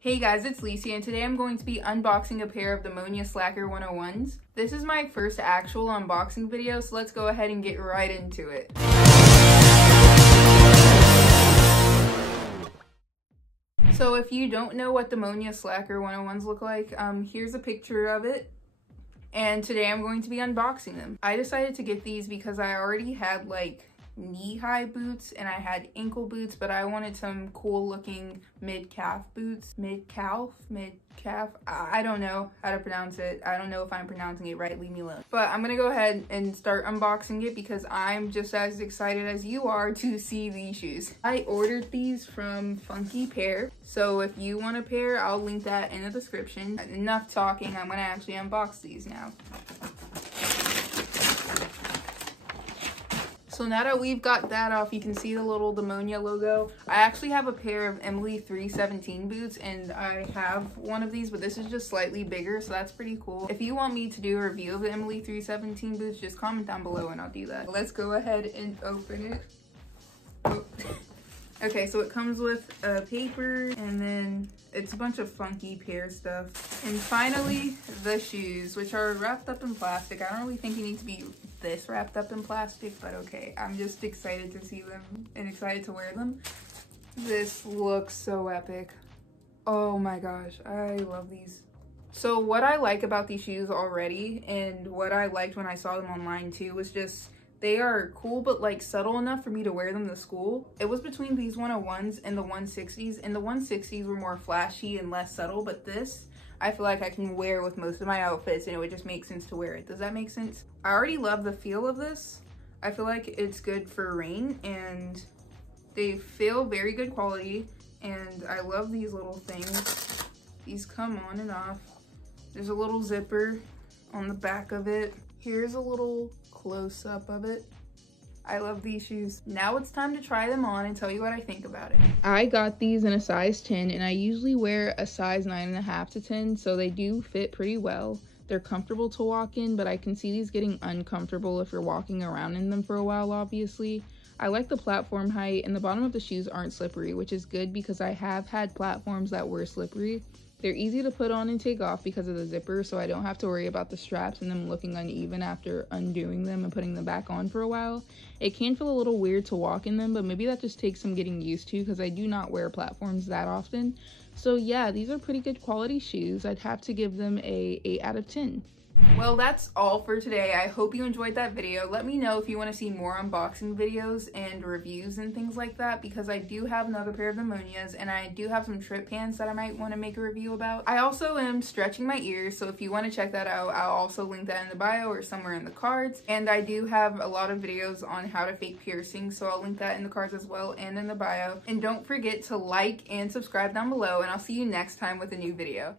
Hey guys, it's Lisa, and today I'm going to be unboxing a pair of Demonia Slacker 101s. This is my first actual unboxing video, so let's go ahead and get right into it. So if you don't know what Demonia Slacker 101s look like, here's a picture of it. And today I'm going to be unboxing them. I decided to get these because I already had like knee-high boots and I had ankle boots, but I wanted some cool looking mid-calf boots. Mid-calf? I don't know how to pronounce it. I don't know if I'm pronouncing it right, leave me alone. But I'm gonna go ahead and start unboxing it because I'm just as excited as you are to see these shoes. I ordered these from Funky Pair, so if you want a pair, I'll link that in the description. Enough talking, I'm gonna actually unbox these now. So now that we've got that off, you can see the little Demonia logo. I actually have a pair of Emily 317 boots, and I have one of these, but this is just slightly bigger, so that's pretty cool. If you want me to do a review of the Emily 317 boots, just comment down below and I'll do that. Let's go ahead and open it. Oh. Okay, so it comes with a paper, and then it's a bunch of Funky Pair stuff. And finally, the shoes, which are wrapped up in plastic. I don't really think you need to be this wrapped up in plastic, but okay. I'm just excited to see them and excited to wear them. This looks so epic. Oh my gosh, I love these. So what I like about these shoes already, and what I liked when I saw them online too, was just they are cool, but like subtle enough for me to wear them to school. It was between these 101s and the 160s, and the 160s were more flashy and less subtle, but this, I feel like I can wear with most of my outfits and it would just make sense to wear it. Does that make sense? I already love the feel of this. I feel like it's good for rain and they feel very good quality, and I love these little things. These come on and off. There's a little zipper on the back of it. Here's a little close-up of it. I love these shoes. Now it's time to try them on and tell you what I think about it. I got these in a size 10, and I usually wear a size 9.5 to 10, so they do fit pretty well. They're comfortable to walk in, but I can see these getting uncomfortable if you're walking around in them for a while, obviously. I like the platform height, and the bottom of the shoes aren't slippery, which is good because I have had platforms that were slippery. They're easy to put on and take off because of the zipper, so I don't have to worry about the straps and them looking uneven after undoing them and putting them back on for a while. It can feel a little weird to walk in them, but maybe that just takes some getting used to because I do not wear platforms that often. So yeah, these are pretty good quality shoes. I'd have to give them a 8 out of 10. Well, that's all for today. I hope you enjoyed that video. Let me know if you want to see more unboxing videos and reviews and things like that, because I do have another pair of Demonias and I do have some trip pants that I might want to make a review about. I also am stretching my ears, so if you want to check that out, I'll also link that in the bio or somewhere in the cards. And I do have a lot of videos on how to fake piercing, so I'll link that in the cards as well and in the bio. And don't forget to like and subscribe down below, and I'll see you next time with a new video.